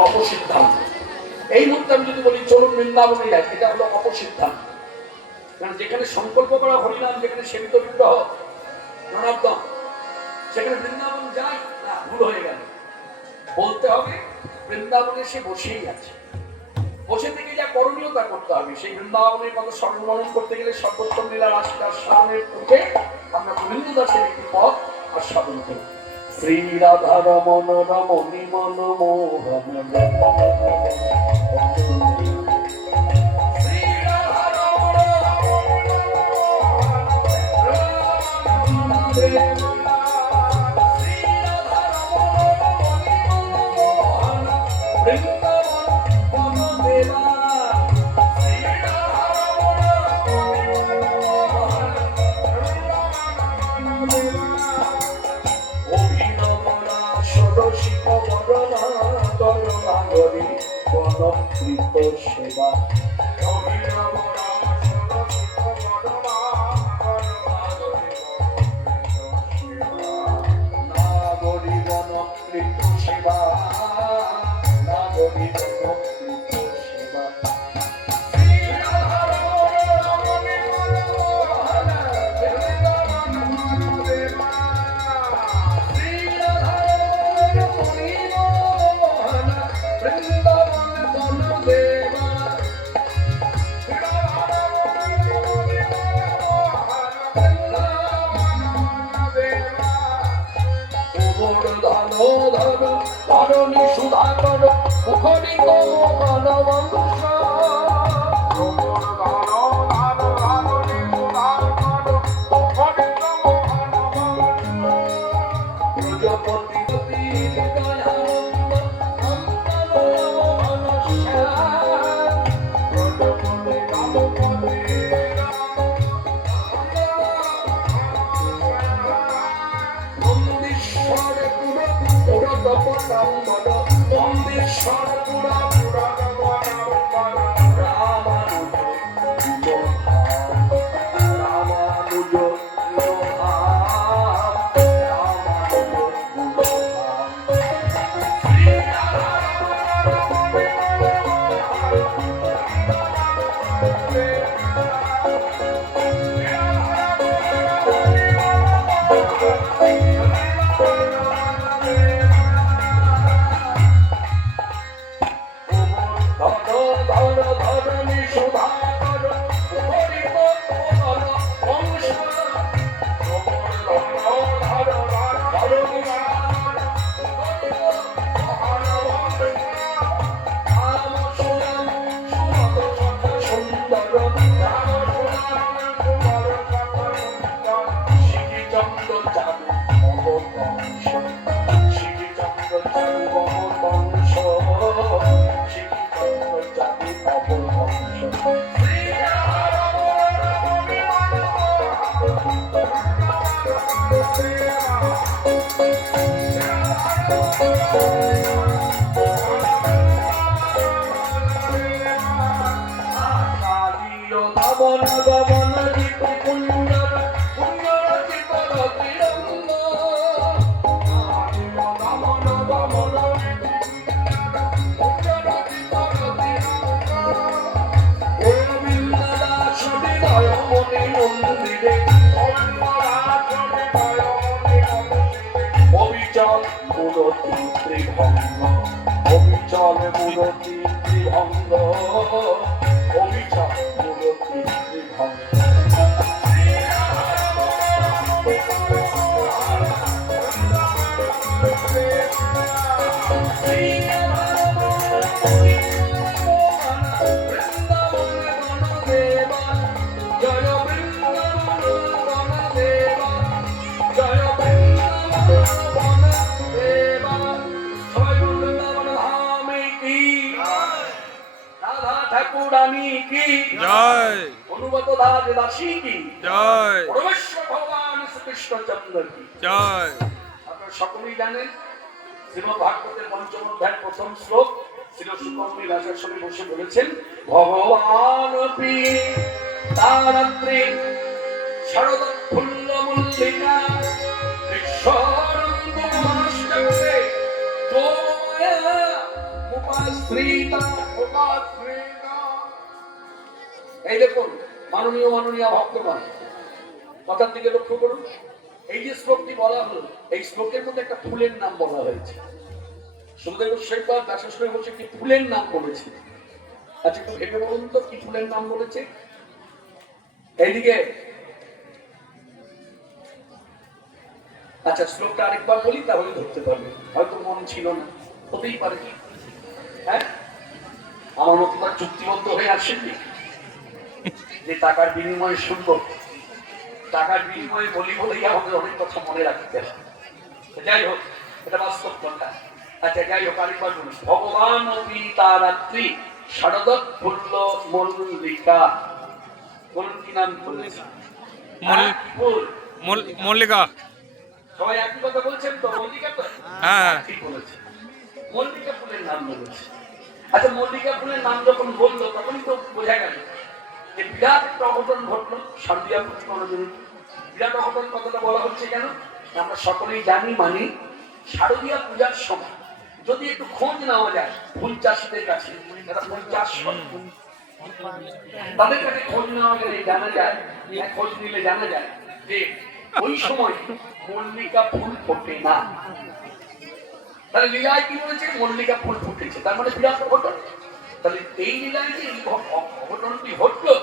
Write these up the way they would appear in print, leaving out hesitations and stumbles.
একটা অপসিদ্ধান্ত। এই মুহূর্তে আমি যদি বলি চলুন বৃন্দাবনে যাই, এটা হলো অপসিদ্ধান্ত। কারণ যেখানে সংকল্প করা হরিনাম, যেখানে সেবিত বিগ্রহ জনার্দন, সেখানে বৃন্দাবন যাই না, ভুল হয়ে গেল। বলতে হবে বৃন্দাবনে সে বসেই আছে, বসে থেকে যা করণীয় তা করতে হবে। সেই বৃন্দাবনের কথা স্মরণ করতে গেলে সর্বোত্তম লীলা রাশিটার সামনের পূর্বে আমরা গোবিন্দ দাসের একটি পথ আস্বাদন করি। শ্রী রাধা রমন রমণী মন মোহন, সেবা ধরণী সুধাকর মুখরি মোহন বংশ, অবিচল মূরতি ত্রিভঙ্গ, অবিচল মূরতি ত্রিভঙ্গ, অবিচল মূরতি ত্রিভঙ্গ। অনুগত দাস দাসী কি জয়, পরমেশ্বর ভগবান শ্রীকৃষ্ণচন্দ্র কি জয়। আপনারা সকলেই জানেন শ্রীমদ্ ভাগবতের পঞ্চম অধ্যায়ের প্রথম শ্লোক শ্রী সুখমণি রাজার সঙ্গে বসে বলেছেন, ভগবান তারাত্রি শারদ ফুল্ল মল্লিকা বিশ্বরঙ্গ মাস্টারে উপাশ্রিতা উপাশ্রিতা। এই দেখুন মাননীয় ভক্তগণ, কথার দিকে লক্ষ্য করুন। এই যে শ্লোকটি বলা হলো, এই শ্লোকের মধ্যে একটা ফুলের নাম বলা হয়েছে। সুখদেব গোস্বামী বা দাসেশ্বরী বলছে কি ফুলের নাম বলেছে। আচ্ছা একটু ভেবে বলুন তো কি ফুলের নাম বলেছে। এইদিকে আচ্ছা শ্লোকটা আরেকবার বলি তাহলে ধরতে পারবে, হয়তো মন ছিল না, হতেই পারে। হ্যাঁ আমার মতো তার চুক্তিবদ্ধ হয়ে আসেননি যে টাকার বিনিময়ে শুনবো, টাকার বিনিময়ে বলি বলেই আমাদের অনেক কথা মনে রাখতে হয়। যাই হোক এটা বাস্তব কথা। আচ্ছা যাই হোক আরেকবার বলি, ভগবান তারাত্রী শারদৎ ফুল্ল মল্লিকা। বলুন কি নাম বলেছে? মল্লিকা। সবাই একই কথা বলছেন তো? মল্লিকা তো হ্যাঁ ঠিক বলেছে, মল্লিকা ফুলের নাম বলেছে। আচ্ছা মল্লিকা ফুলের নাম যখন বললো তখনই তো বোঝা গেল যে বিরাট একটা অঘটন ঘটলো শারদীয়া পুষ্করণে। বিরাট অঘটন কথাটা বলা হচ্ছে কেন? আমরা সকলেই জানি মানি শারদীয়া পূজার সময় যদি একটু খোঁজ নেওয়া যায় ফুল চাষিদের কাছে, যারা ফুল চাষ করে তাদের কাছে খোঁজ নেওয়া গেলে জানা যায়, খোঁজ নিলে জানা যায় যে ওই সময় মল্লিকা ফুল ফোটে না। তাহলে লীলায় কি বলেছে? মল্লিকা ফুল ফুটেছে, তার মানে বিরাট অঘটন। তাহলে এই লীলায় যে অঘটনটি ঘটলো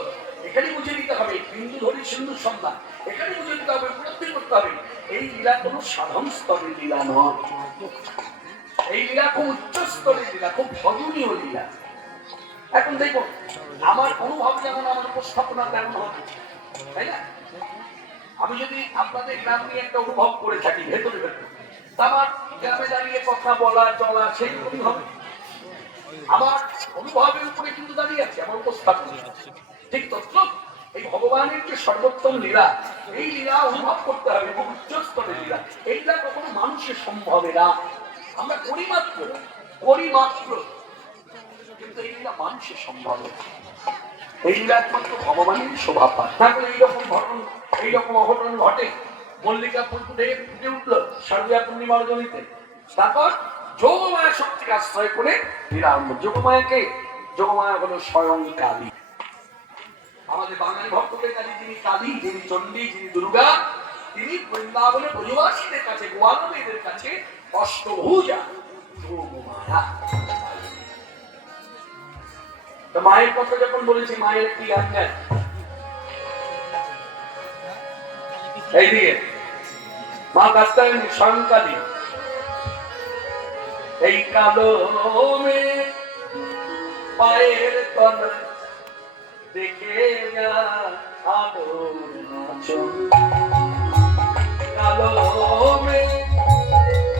এখানে বুঝে নিতে হবে, বিন্দু ধরি সিন্ধু সন্ধ্যা, এখানে বুঝে নিতে হবে, উপলব্ধি করতে হবে এই লীলা কোনো সাধারণ স্তরের লীলা নয়। এই লীলা খুব উচ্চ স্তরের লীলা, খুব ভজনীয় লীলা। এখন দেখুন আমার অনুভব যেমন আমার উপস্থাপনা তেমন হবে, তাই না? আমি যদি আপনাদের গ্রাম নিয়ে একটা অনুভব করে থাকি ভেতরে ভেতরে, আমার গ্রামে দাঁড়িয়ে কথা বলা চলা সেইরকমই হবে। আমার অনুভবের উপরে কিন্তু দাঁড়িয়ে আছে আমার উপস্থাপনা। ঠিক তদ্রুপ এই ভগবানের যে সর্বোত্তম লীলা, এই লীলা অনুভব করতে হবে এবং উচ্চ স্তরের লীলা। এই লীলা কখনো মানুষের সম্ভবে না। আমরা করি মাত্র, কিন্তু এই লীলা মানুষের সম্ভব। এই লীলা একমাত্র ভগবানের শোভা পায়। তারপরে এইরকম অঘটন ঘটে, মল্লিকা ফুল ফুটে উঠলো শারদীয়া পূর্ণিমার জমিতে। তারপর যোগমায়া শক্তিকে আশ্রয় করে লীলা আরম্ভ। যোগমায়া হলো স্বয়ং কালী, আমাদের বাঙালি ভক্তদের কাছে যিনি কালী, যিনি চণ্ডী, যিনি দুর্গা, তিনি বৃন্দাবনে ব্রজবাসীদের কাছে, গোয়ালমেয়েদের কাছে অষ্টভুজা যোগমায়া। মায়ের কথা যখন বলেছি, মায়ের একটি গান গায় এইদিকে, মা কাত্যায়নী স্বয়ং কালী। এই কালো পায়ের তলা দেখে যা আলোর নাচন, কালো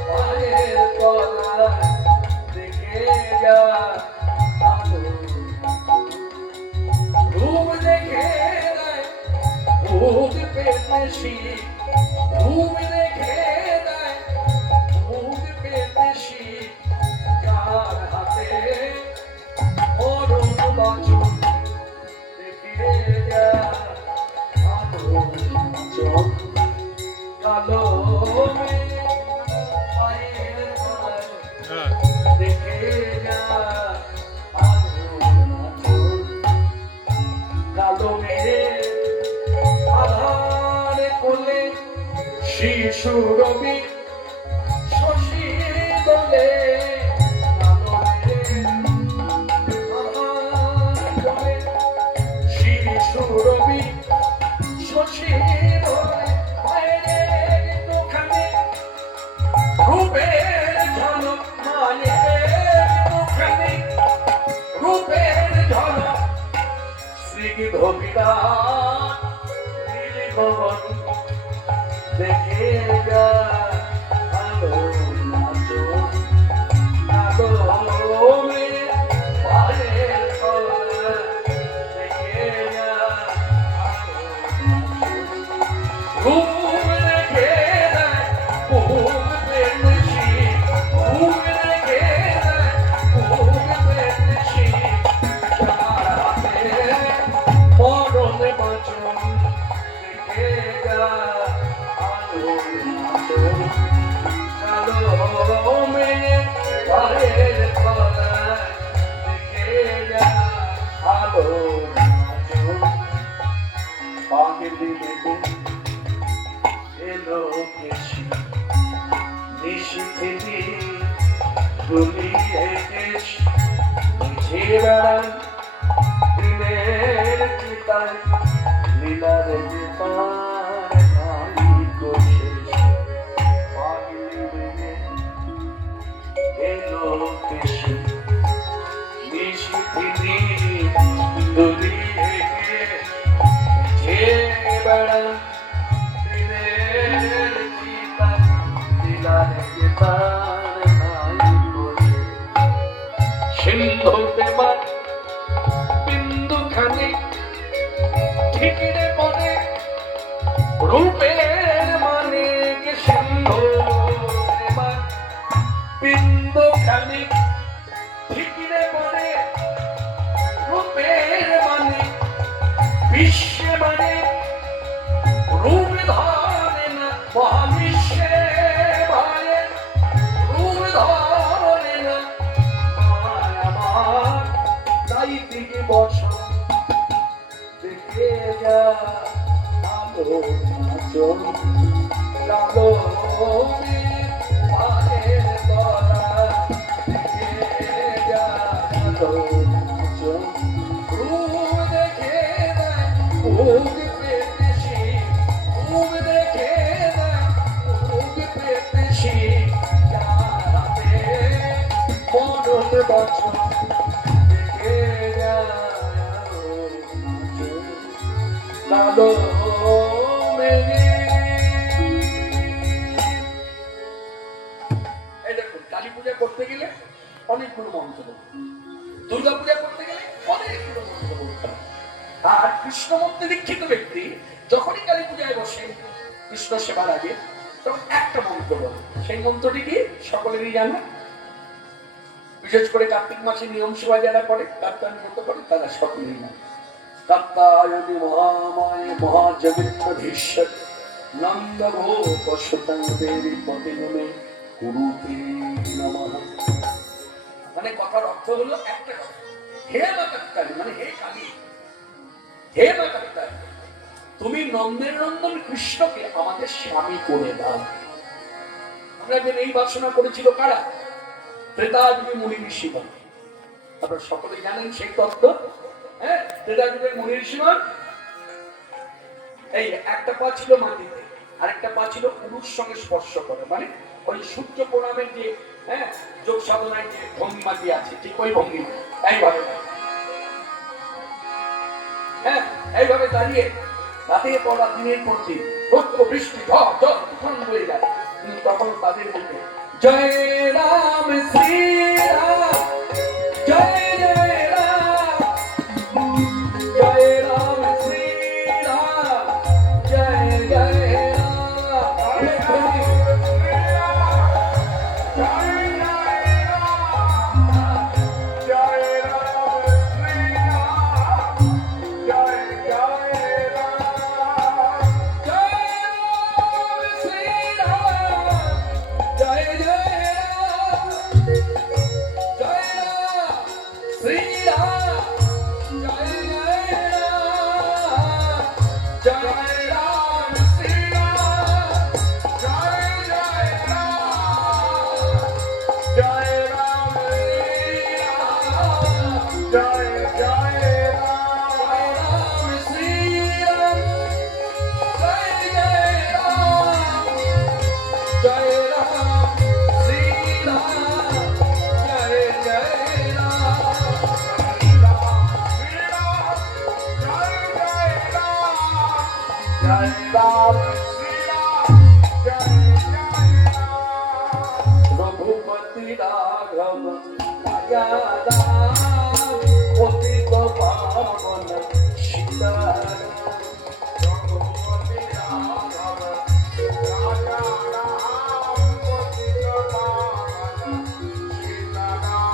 পায়ের তলা দেখে যা আলোর রূপ দেখে দেয় ভূত পেতেছি, রূপ দেখে দেয় ভূত পেতেছি, যার হাতে মরণ বাঁচন দেখে যা আলোর নাচন, কালো পায়ের তলা দেখে যা শিশু রবি শশী দোলে, শিশু রবি শশী দোলে, ওখানে রূপের ঝলক, মায়ের ওখানে রূপের ঝলক, স্নিগ্ধ বিরাট ভবন দেখে যা আলোর নাচন, কালো পায়ের তলা দেখে যা রূপ দেখে দেয় ভূত পেতেছি, রূপ দেখে দেয় ভূত পেতেছি, যার হাতে মরণ বাঁচন দেখে যা দুলিয়ে কেশ মিছে বেড়ান দিনের চিতায় লীলার যে তার নাই গো শেষ পাগলি বেগে এলো কেশে নিশিথিনি দুলিয়ে কেশ মিছে বেড়ান দিনের চিতায় লীলার যে তার নাই গো সিন্ধু দেবার বিন্দু খানি ঠিকরে মনে রূপের মানে সিন্ধু দেবার বিন্দু খানি ঠিকরে মনে রূপের মানে বিশ্বে মানে রূপ ধরে না মহাবিশ্বে ভারে রূপ ধরে না আমার তাই দিকে বসো দেখে যা আলো নাচন কালো পায়ের তলা দেখে যা আলো নাচন রূপ দেখে দেয় ভোগ পেতেছি রূপ দেখে দেয় ভোগ পেতেছি যারাতে মরণ বচন দেখে যা কালো মেঘে। এই দেখুন কালী পূজা করতে গেলে অনেকগুলো মন্ত্র বলতে, দুর্গা পূজা করতে গেলে অনেকগুলো মন্ত্র বলতে হয়। আর কৃষ্ণমূর্তি দীক্ষিত ব্যক্তি যখনই কালী পূজায় বসে কৃষ্ণ সেবার আগে তখন একটা মন্ত্র বলে, সেই মন্ত্রটি কি সকলেরই জানে। বিশেষ করে কার্তিক মাসে নিয়ম সেবা যারা করে কাত্যায়ন ব্রত করে তারা সকলেই জানে। কাত্যায়নি মহামায়ে মহাজগৎধীশ্বর নন্দ গোপ সুতন্ত্রেরি পতিনুমে কুরুতে নমঃ। মানে কথার অর্থ হলো একটা কথা, হে মা কাত্যায়নি মানে হে কালী, হে মা কাত্যায়নি তুমি নন্দের নন্দন কৃষ্ণকে আমাদের স্বামী করে দাও। আমরা যে এই বাসনা করেছিল কারা? ত্রেতাযুগে মুনি ঋষিগণ। আপনারা সকলেই জানেন সেই তত্ত্ব। হ্যাঁ, ত্রেতাযুগের মুনি ঋষিগণ এই একটা পা ছিল মাটিতে, আরেকটা পা ছিল পুরুষ সঙ্গে স্পর্শ করে, মানে ওই সূর্য প্রণামের যে যোগ সাধনায় যে ভঙ্গিমাটি আছে ঠিক ওই ভঙ্গিমা এইভাবে, হ্যাঁ এইভাবে দাঁড়িয়ে রাতে পড়া দিনের পর দিন রৌদ্র বৃষ্টি ঝড় জল তুফান বয়ে যায়, কিন্তু তখন তাদের মধ্যে জয় রাম শ্রী রাম জয় জয় রাম জয় রাম শ্রী রাম জয় জয় रघुपति राघव माया राम पतित पावन सीताराम रघुपति राघव माया राम पतित पावन सीताराम।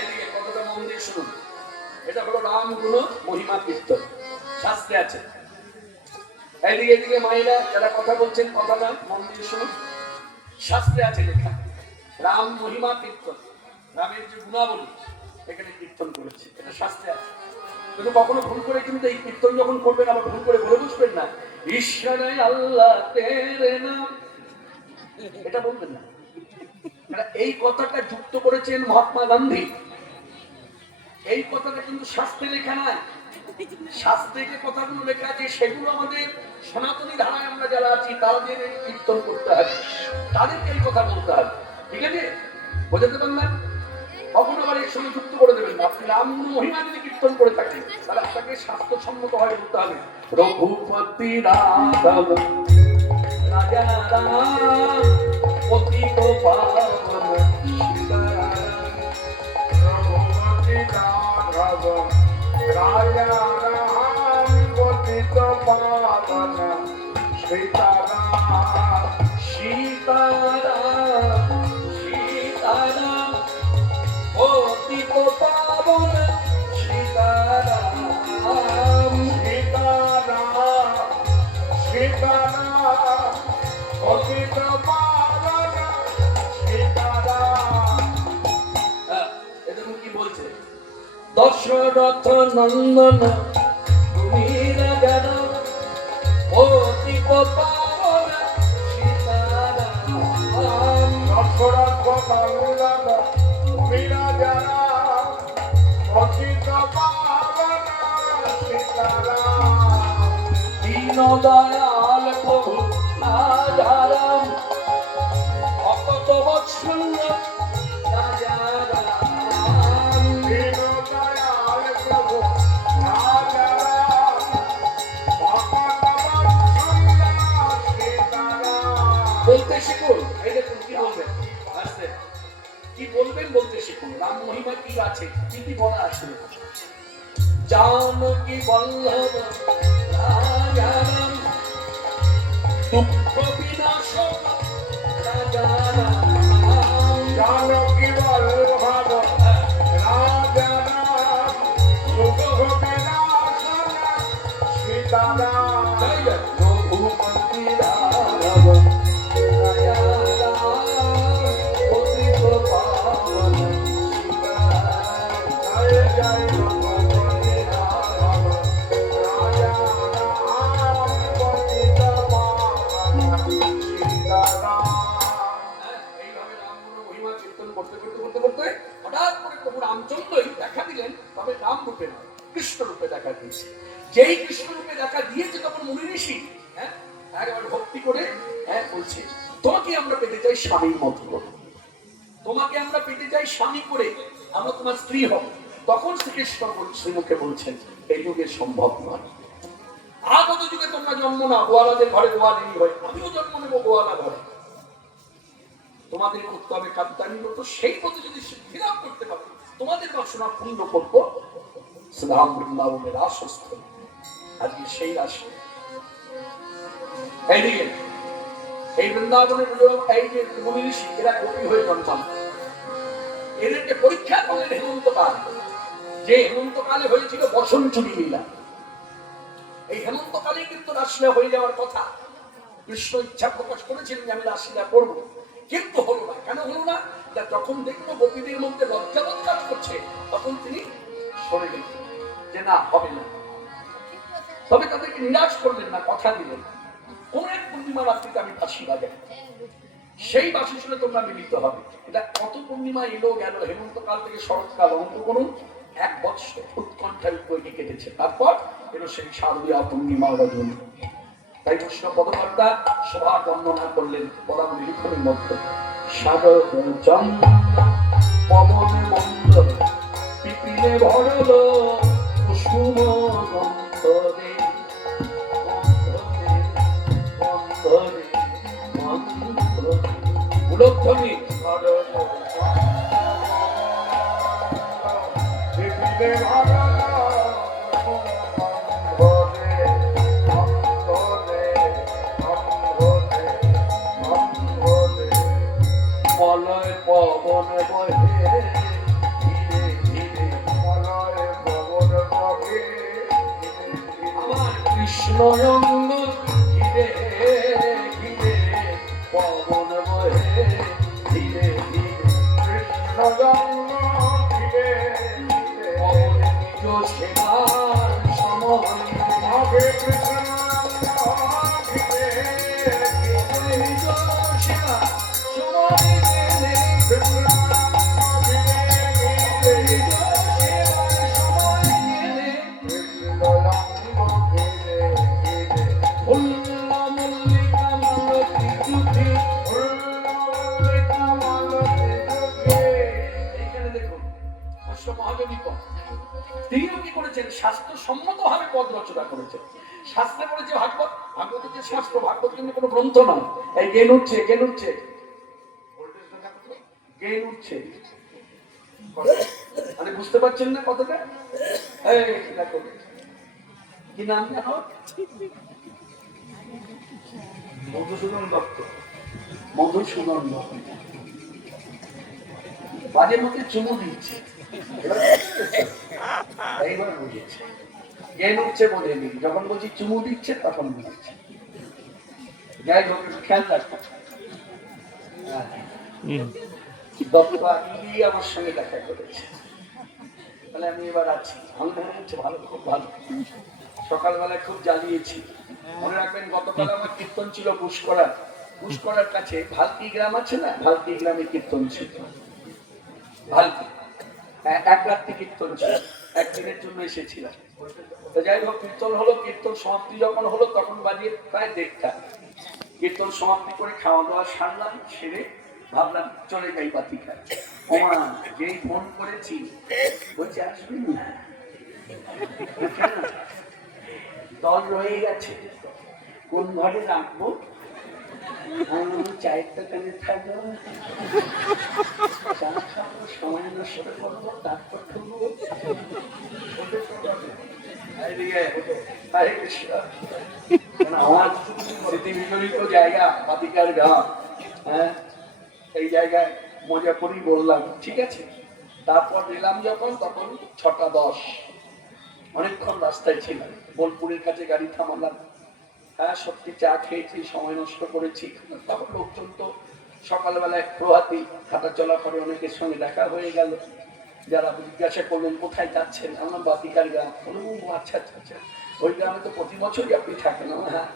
এদিকে কতটা মন দিয়ে শুনুন, এটা হলো রাম গুণ মহিমা কীর্তন, শাস্ত্রে আছে। এইদিকে এদিকে মায়েরা যারা কথা বলছেন কথাটা মন দিয়ে শুনুন, শাস্ত্রে আছে লেখা রাম মহিমা কীর্তন, রামের যে গুণাবলী এখানে কীর্তন করেছে, এটা শাস্ত্রে আছে। কিন্তু কখনো ভুল করে কিন্তু এই কীর্তন যখন করবেন আবার ভুল করে বলে বুঝবেন না ঈশ্বর আল্লাহ তেরে নাম, এটা বলবেন না। এই কথাটা যুক্ত করেছেন মহাত্মা গান্ধী। এই কথাটা কিন্তু শাস্ত্রে লেখা নাই। শাস্ত্রে যে কথাগুলো লেখা আছে সেগুলো আমাদের সনাতনী ধারায় আমরা যারা আছি তাদের কীর্তন করতে হবে, তাদেরকে এই কথা বলতে হবে। ঠিক আছে, বোঝাতে পারলাম? কখন আবার এর সঙ্গে যুক্ত করে দেবেন। আপনি রাম মহিমা যদি কীর্তন করে থাকেন তাহলে আপনাকে স্বাস্থ্যসম্মত ভাবে বলতে হবে রঘুপতি রাঘব রাজা রাম পতিত পাবন সীতারাম। রঘুপতি রাঘব রাজা রাম পতিত পাবন সীতারাম। সীতারাম সীতারাম পতিত পাবন সীতারাম। সীতারাম সীতারাম পতিত পাবন সীতারাম। এদের কি বলছে? দশরথ নন্দন তুমি রাজা পতিত পাবন সীতারাম। দশরথ নন্দন তুমি রাজা পতিত পাবন সীতারাম। দীন দয়াল প্রভু রাজারাম ভক্ত বৎসল্য রাজারাম। দীন দয়াল প্রভু রাজারাম ভক্ত বৎসল্য সীতারাম। বলতে শিখুন। এই দেখুন কি বলবেন, আসতে কি বলবেন বলতে শিখুন। রাম মহিমা কি আছে, কি কি বলা আছে। জানকী বল্লভ রাজারাম দুঃখ বিনাশক রাজারাম। জানকী বল্লভ রাজারাম দুঃখ বিনাশক সীতারাম। রঘুপতি রাঘব রাজারাম পতিত পাবন সীতারাম। জয় জয় রঘুপতি রাঘব রাজারাম পতিত পাবন সীতারাম। এইভাবে রামগুণ মহিমা কীর্তন করতে করতে করতে করতে হঠাৎ করে প্রভু রামচন্দ্রই দেখা দিলেন, তবে রাম রূপে নয়, কৃষ্ণ রূপে দেখা দিয়েছে। যেই কৃষ্ণ রূপে দেখা দিয়েছে তখন মুনি ঋষি একবার ভক্তি করে বলছে তোমাকে আমরা পেতে চাই স্বামীর মতো করে, তোমাকে আমরা পেতে চাই স্বামী করে, আমরা তোমার স্ত্রী হব। তখন শ্রীকৃষ্ণ শ্রীমুখে বলছেন এই যুগে সম্ভব নয়। আগত যুগে তোমরা জন্ম না গোয়ালাদের ঘরে গোয়ালিনী হয়, আমিও জন্ম নেবো গোয়ালা ঘরে। তোমাদের করতে হবে কান্তানি মতো, সেই মতো যদি সিদ্ধিলাভ করতে পারো তোমাদের বাসনা পূর্ণ করবো শ্রীরাম বৃন্দাবনের রাসস্থল। আজকে সেই রাস এইদিকে এই বৃন্দাবনের এই যে মুনি ঋষি এরা গোপী হয়ে জন্মাল। এদেরকে পরীক্ষা করলেন হেমন্তকাল, যে হেমন্তকালে হয়েছিল বসন্তী লীলা। এই হেমন্তকালে কিন্তু রাসলীলা হয়ে যাওয়ার কথা। কৃষ্ণ ইচ্ছা প্রকাশ করেছিলেন যে আমি রাসলীলা করবো, কিন্তু হলো না। কেন হলো না? যখন দেখলো গোপীদের মধ্যে লজ্জাবোধ কাজ করছে তখন তিনি সরে গেলেন যে না হবে না। তবে তাদেরকে নিরাশ করলেন না, কথা দিলেন কোন এক পূর্ণিমা রাত্রিতে আমি বাঁশি বাজাই, সেই বাঁশি শুনে তোমরা মিলিত হবে। এটা কত পূর্ণিমা এলো গেল, হেমন্তকাল থেকে শরৎকাল অঙ্ক করুন, 1 বৎসর উৎকণ্ঠায় বইটি কেটেছে। তারপর এলো সেই শারদীয়া পূর্ণিমা রজনী। তাই কৃষ্ণ পদকর্তা সভা বর্ণনা করলেন পদাবলী লিখনের মধ্যে শারদ চন্দ্র পবনে মন্দ পিপিলে ভরল কুসুম গন্ধরে গন্ধরে গন্ধরে উলধ্বনি শারদ পিপিলে ভরল মলয় পবন বহে ধীরে ধীরে, মলয় পবন বহে আমার কৃষ্ণ রঙ্গ ধীরে ধীরে, পবন বহে ধীরে ধীরে, কৃষ্ণ রঙ্গ ধীরে ধীরে, পবনে নিজ সেবার সময় হবে কৃষ্ণ রঙ্গ ধীরে ধীরে, নিজ সেবা সময় কৃষ্ণ মহাজনী পদ, তিনিও কি করেছেন? শাস্ত্রসম্মত ভাবে পদ রচনা করেছেন। শাস্ত্রে বলেছে ভাগবত, ভাগবত হচ্ছে শাস্ত্র, ভাগবত কিন্তু কোনো গ্রন্থ নয়। এই জ্ঞান উঠছে, জ্ঞান উঠছে, জ্ঞান উঠছে, মানে বুঝতে পারছেন না কতটা? এই দেখো কি নাম জানো? মধুসূদন দত্ত। মধুসূদন দত্ত মাঝে মধ্যে চুমু দিচ্ছে, এইবার বুঝেছে। জ্ঞান উঠছে বোঝেনি, যখন বলছি চুমু দিচ্ছে তখন বুঝেছে। যাই হোক, খেয়াল রাখো। দত্ত আমার সঙ্গে দেখা করেছে, তাহলে আমি এবার আছি। আমি মনে হচ্ছে ভালো, খুব ভালো। সকালবেলায় খুব জ্বালিয়েছি। মনে রাখবেন, গতকাল আমার কীর্তন ছিল পুষ্করার। পুষ্করার কাছে ভালকি গ্রাম আছে না, ভালকি গ্রামে কীর্তন ছিল। ভালকি এক রাত্রি কীর্তন ছিল, একদিনের জন্য এসেছিলাম। তো যাই হোক, কীর্তন হলো, কীর্তন সমাপ্তি যখন হলো তখন বাজিয়ে প্রায় 1:30। কীর্তন সমাপ্তি করে খাওয়া দাওয়া সারলাম, সেরে ভাবলাম চলে যাই বাতি খাই। ওমা, যেই ফোন করেছি বলছে আসবি না, দল রয়ে গেছে, কোন ঘরে রাখবো? চায়ের দোকানে থাকবো, চা খাবো, সময় নষ্ট করবো, তারপর ঢুকবো। আমার স্মৃতি বিজড়িত জায়গা বাতিকার গ্রাম, হ্যাঁ, এই জায়গায় মজা করেই বললাম, ঠিক আছে। তারপর দিলাম যখন, তখন 6:10, অনেকক্ষণ রাস্তায় ছিলাম। বোলপুরের কাছে গাড়ি থামালাম। হ্যাঁ, সত্যি চা খেয়েছি, সময় নষ্ট করেছি। তখন লোকজন তো সকালবেলায় প্রভাতী হাঁটা চলা করে, অনেকের সঙ্গে দেখা হয়ে গেল। যারা জিজ্ঞাসা করলেন কোথায় যাচ্ছেন, আমরা বাতিকার গ্রাম। আচ্ছা আচ্ছা আচ্ছা, ওই গ্রামে তো প্রতি বছরই আপনি থাকেন? হ্যাঁ।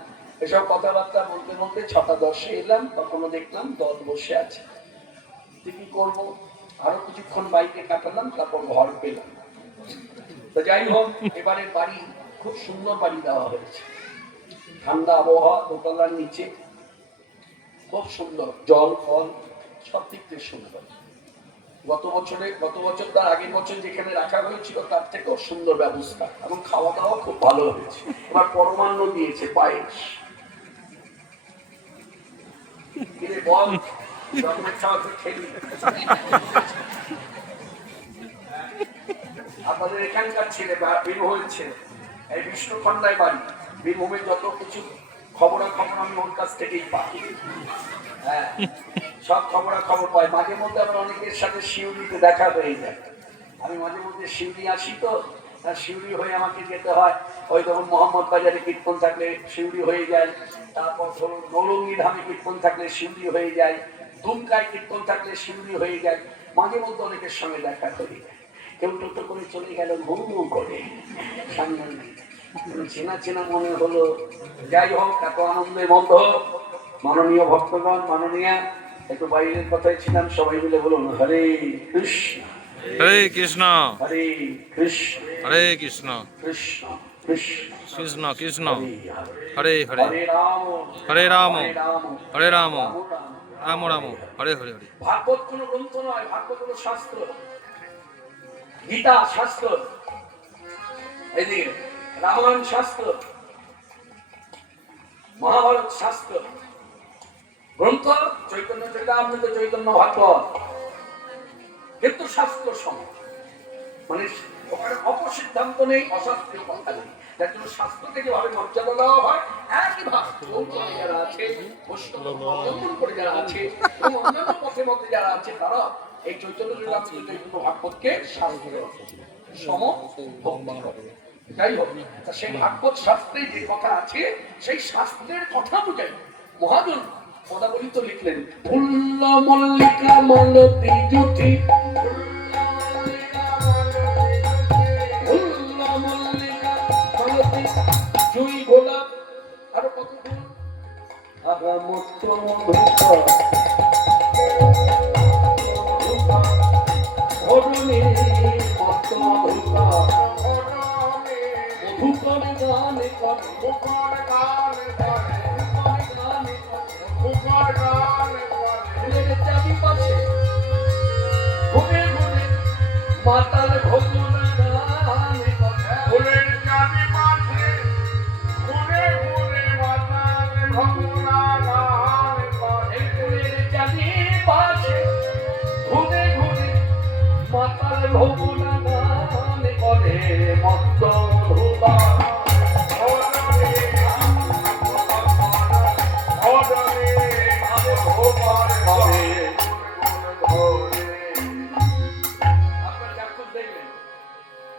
এসব কথাবার্তা বলতে বলতে 6:10 এলাম, তখনও দেখলাম দল বসে আছে। কি করবো, আরো কিছুক্ষণ বাইকে কাটালাম, তারপর ঘর পেলাম। তো যাই হোক, এবারে বাড়ি খুব সুন্দর বাড়ি দেওয়া হয়েছে, ঠান্ডা আবহাওয়া, দোতলার নিচে, খুব সুন্দর, জল ফল সব দিক থেকে সুন্দর। গত বছর তার আগের বছর যেখানে রাখা হয়েছিল তার থেকেও সুন্দর ব্যবস্থা, এবং খাওয়া দাওয়া খুব ভালো হয়েছে। এবার পরমান্ন দিয়েছে, পায়েস। বল আপনাদের এখানকার ছেলে বীরভূমের ছেলে, এই বিষ্ণু খন্ডায় বাড়ি। বীরভূমের যত কিছু খবরাখবর আমি ওর কাছ থেকেই পাই। হ্যাঁ, সব খবরাখবর পাই। মাঝে মধ্যে আমার অনেকের সাথে শিউরিতে দেখা হয়ে যায়। আমি মাঝে মধ্যে শিউরি আসি, তো শিউরি হয়ে আমাকে যেতে হয়। ওই তখন মোহাম্মদ বাজারে কীর্তন থাকলে শিউরি হয়ে যায়, তারপর ধরুন নৌলঙ্গি ধামে কীর্তন থাকলে শিউরি হয়ে যায়, দুমকায় কীর্তন থাকলে শিউরি হয়ে যায়। মাঝে মধ্যে অনেকের সঙ্গে দেখা হয়ে যায়। কেউ টোটো করে চলে গেল ঘুম ঘুম করে, সামনে চেনা চেনা মনে হলো। যাই হোক, এত আনন্দের মধ্যে মাননীয় ভক্তগণ, মাননীয়া, একটু বাইরের কথাই ছিলাম, সবাই মিলে বলুন হরে কৃষ্ণ, হরে কৃষ্ণ, হরে কৃষ্ণ, হরে কৃষ্ণ, কৃষ্ণ কৃষ্ণ, কৃষ্ণ কৃষ্ণ, হরে হরে হরে, হরে রাম, হরে রাম, হরে রাম, রাম রাম রাম, হরে হরে হরে। ভাগবত কোন গ্রন্থ নয়, ভাগবত কোন শাস্ত্র। গীতা শাস্ত্র, এদিকে রামায়ণ শাস্ত্র, মহাভারত শাস্ত্র। গ্রন্থ চৈতন্য চরিতামৃত, চৈতন্য ভাগবত, কিন্তু শাস্ত্র সমান। মানে ওখানে অপসিদ্ধান্ত নেই, অশাস্ত্রীয় কথা নেই। যার জন্য শাস্ত্রকে যেভাবে মর্যাদা দেওয়া হয়, একইভাবে যারা আছে, বৈষ্ণব করে যারা আছে, এবং অন্যান্য পথের মধ্যে যারা আছে, তারা এই চৈতন্য চরিতামৃত, চৈতন্য ভাগবতকে শাস্ত্রের সম ভক্তি করে। যাই হোক, সেই ভাগবত শাস্ত্রে যে কথা আছে, সেই শাস্ত্রের কথা বুঝাই মহাজন পদাবলী তো লিখলেন, ফুল্ল মল্লিকা মালতী জ্যোতি, ফুল্ল মল্লিকা মালতী জুই গোলাপ, আরো কত ফুল, আগামত্র মধুকা ধরণী মত্র মধুকা, মধুকর গানে করে, মধুকর গানে করে, মধুকর গানে করে, ফুলের চাবি পাশে ঘুরে ঘুরে মাতাল ভোলা গান করে মত্ত মধুবা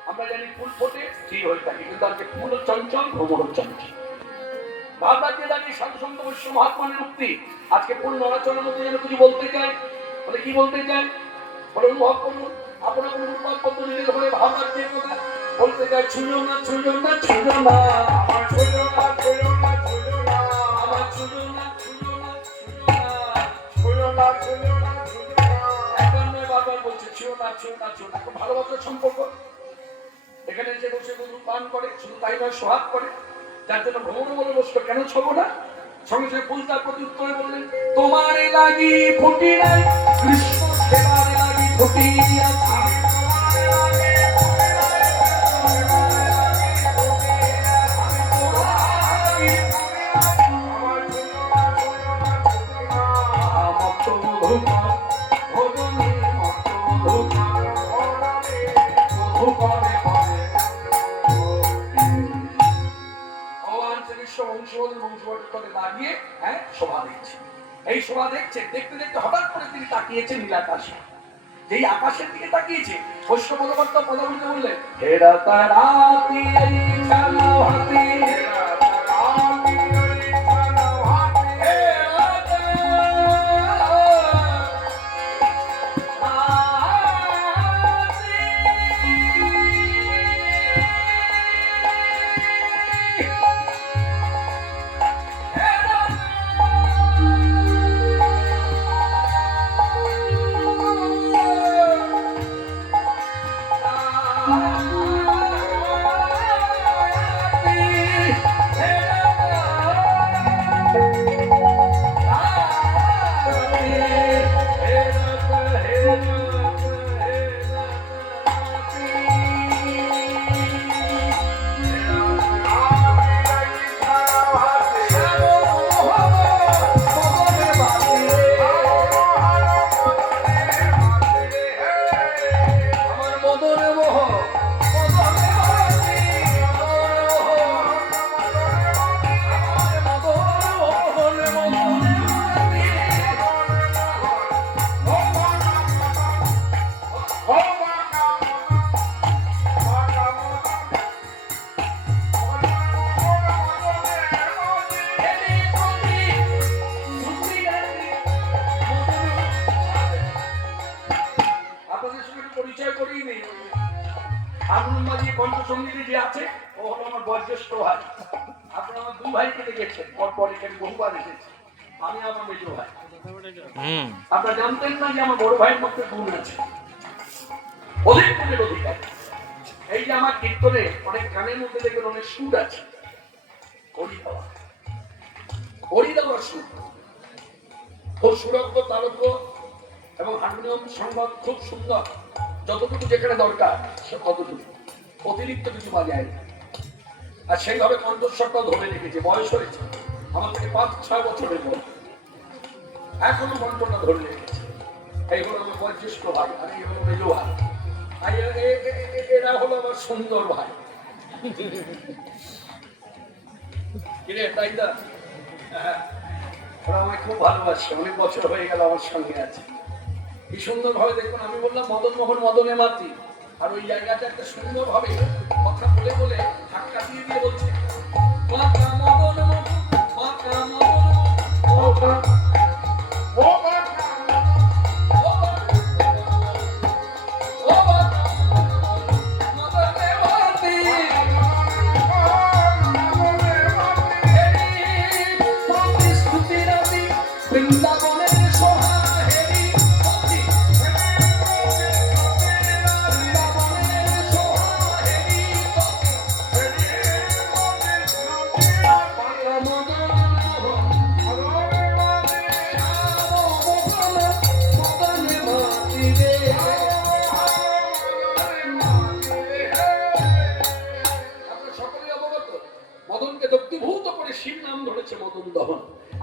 আমরা জানি ফুল ফোটে স্থির হয়ে থাকে, কিন্তু আজকে ফুল চঞ্চল ভ্রমণ চঞ্চল। ভাবরাজ্যে দাঁড়িয়ে সাধু সন্ত বৈশ্য মহাত্মানের উক্তি, আজকে ফুল নড়াচড়ার মধ্যে যেন কিছু বলতে চায়। বলে কি বলতে চায়? বলে অনুভব করুন আপনার কোন উন্মাদ পদ্ধতিতে ধরে ভাবরাজ্যের কথা বলতে চায়। ছুঁজো না ছুঁজো না ছুঁজো না আমার, ছুঁজো না ছুঁজো না ছুঁজো না আমার, ছুঁজো না ছুঁজো না ছুঁজো না ছুঁজো না ছুঁজো না ছুঁজো না। একবার নয় বারবার বলছে ছুঁজো না ছুঁজো না ছুঁজো না। খুব ভালোবাসার সম্পর্ক। এখানে যে বসে বন্ধু পান করে, শুধু তাই নয় সোহাগ করে, যার জন্য ভ্রমণ বলে বসলো। কেন ছবো না? সঙ্গে সঙ্গে ফুল তার প্রতি উত্তরে বললেন, তোমারে লাগি ফুটি নাই কৃষ্ণ সেবারে লাগি ফুটি আছে। লাগিয়ে শোভা দেখছে। এই শোভা দেখছে, দেখতে দেখতে হঠাৎ করে তিনি তাকিয়েছে নীল আকাশে। যেই আকাশের দিকে তাকিয়েছে, বৈশ্য পদবর্তন পদা বলতে বললেন, হেরা তারাতি ছানা হাতি যে আছে ও হলো আমার বয়োজ্যেষ্ঠ ভাই। আপনারা আমার দুই ভাইকে দেখেছেন, পরপর এখানে বহুবার এসেছে। আমি আমার মেজ ভাই। আপনারা জানতেন না যে আমার বড় ভাইয়ের মধ্যে গুণ আছে, অধিক গুণের অধিকার। এই যে আমার কীর্তনে অনেক গানের মধ্যে দেখবেন অনেক সুর আছে, হরি দেওয়ার সুর, খুব সুরজ্ঞ তারজ্ঞ এবং হারমোনিয়াম সংবাদ খুব সুন্দর। যতটুকু যেখানে দরকার সে ততটুকু, অতিরিক্ত কিছু বাজায় না। আর সেইভাবে কণ্ঠস্বরটা ধরে রেখেছে। বয়স হয়েছে আমার থেকে 5-6 বছরের পর, এখনো কণ্ঠটা ধরে রেখেছে। এই হলো আমার বয়োজ্যেষ্ঠ ভাই, আর এই হলো মেজো ভাই, আর এরা হলো আমার সুন্দর ভাই। কিরে তাই না? ওরা আমায় খুব ভালোবাসে, অনেক বছর হয়ে গেল আমার সঙ্গে আছে। কি সুন্দর ভাবে দেখুন, আমি বললাম মদন মোহন মদনে মাতি, আর ওই জায়গাটা একটা সুন্দর ভাবে কথা বলে বলে ধাক্কা দিয়ে দিয়ে বলছে, মাতা মদন মোহন, মাতা মদন মোহন,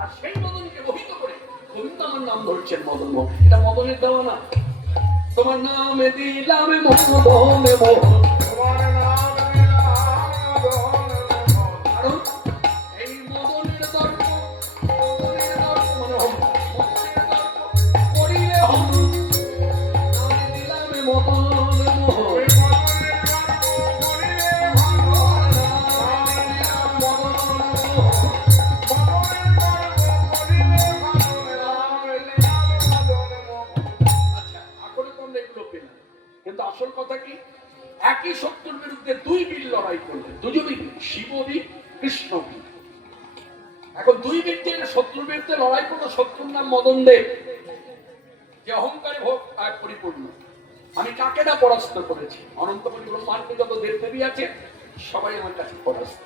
আর সেই মদনকে মোহিত করে গোবিন্দ আমার নাম ধরছেন মদন মোহন। এটা মদনের দেওয়া না, তোমার নামে দিলাম মদনে মোহন। কারণ এই মদনের দর্প, মদনের দর্প মানে হন, মদনের দর্প করিলে হন, নামে দিলাম মদনে মোহন। আচ্ছা, আকরে তো আমরা এগুলো পেলাম। কিন্তু আসল কথা কি, একই শত্রুর বিরুদ্ধে দুই বীর লড়াই করলেন, দুজনই শিববীর, কৃষ্ণবীর। এখন দুই বীর যে শত্রুর বিরুদ্ধে লড়াই করলো, শত্রুর নাম মদন দেব, যে অহংকারে ভোগ আর পরিপূর্ণ। আমি কাকে না পরাস্ত করেছি? অনন্ত পরিব্রহ্মাণ্ডে যত দেব দেবী আছে সবাই আমার কাছে পরাস্ত।